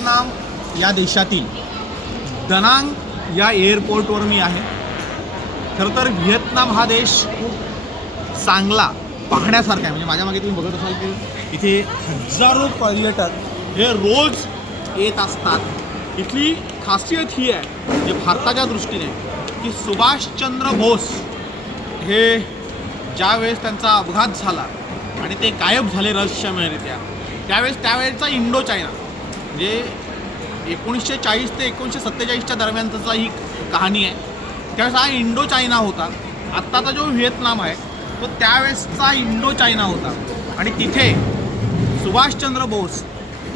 Vietnam या देशातील Da Nang या एअरपोर्टवर मी आहे. खरं तर व्हिएतनाम हा देश खूप चांगला पाहण्यासारखा आहे. म्हणजे माझ्या मागे तुम्ही बघत असाल की इथे हजारो पर्यटक हे रोज येत असतात. इथली खासियत ही आहे म्हणजे भारताच्या दृष्टीने की सुभाषचंद्र बोस हे ज्यावेळेस त्यांचा अपघात झाला आणि ते गायब झाले रहस्यमयरित्या त्यावेळेस त्यावेळेचा इंडो चायना म्हणजे एकोणीसशे चाळीस ते एकोणीसशे सत्तेचाळीसच्या दरम्यानचा ही कहाणी आहे. त्यावेळेस हा इंडो चायना होता. आत्ताचा जो व्हिएतनाम आहे तो त्यावेळेसचा इंडो चायना होता. आणि तिथे सुभाषचंद्र बोस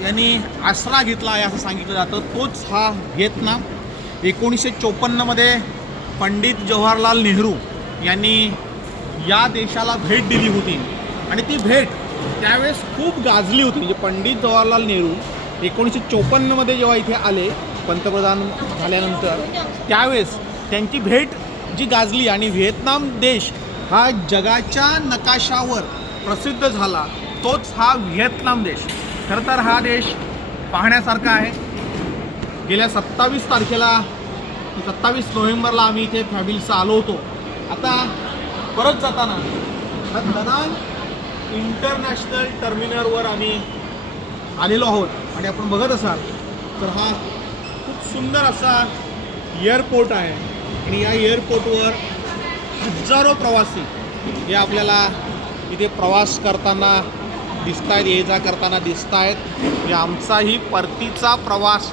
यांनी आसरा घेतला आहे असं सांगितलं जातं. तोच हा व्हिएतनाम. एकोणीसशे चोपन्नमध्ये पंडित जवाहरलाल नेहरू यांनी या देशाला भेट दिली होती. आणि ती भेट त्यावेळेस खूप गाजली होती. म्हणजे पंडित जवाहरलाल नेहरू एकोणीसशे चोपन्नमध्ये जेव्हा इथे आले पंतप्रधान झाल्यानंतर त्यावेळेस त्यांची भेट जी गाजली आणि व्हिएतनाम देश हा जगाच्या नकाशावर प्रसिद्ध झाला तोच हा व्हिएतनाम देश. खरं तर हा देश पाहण्यासारखा आहे. गेल्या सत्तावीस तारखेला सत्तावीस नोव्हेंबरला आम्ही इथे फॅमिलीचा आलो होतो. आता परत जाताना हा इंटरनॅशनल टर्मिनलवर आम्ही आलेलो आहोत आणि आपण बघत असाल तर हा खूप सुंदर असा एअरपोर्ट आहे. आणि या एअरपोर्टवर हजारो प्रवासी हे आपल्याला इथे प्रवास करताना दिसत आहेत ये जा करताना दिसत आहेत हे आमचाही परतीचा प्रवास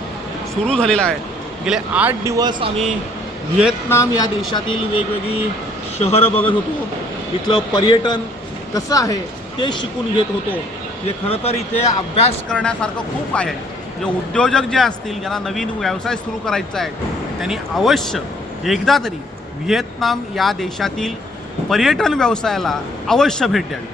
सुरू झालेला आहे. गेले आठ दिवस आम्ही व्हिएतनाम या देशातील वेगवेगळी शहरं बघत होतो. इथलं पर्यटन कसं आहे ते शिकून घेत होतो. म्हणजे खरं तर इथे अभ्यास करण्यासारखं खूप आहे. जे उद्योजक जे असतील ज्यांना नवीन व्यवसाय सुरू करायचा आहे त्यांनी अवश्य एकदा तरी व्हिएतनाम या देशातील पर्यटन व्यवसायाला अवश्य भेट द्यावी.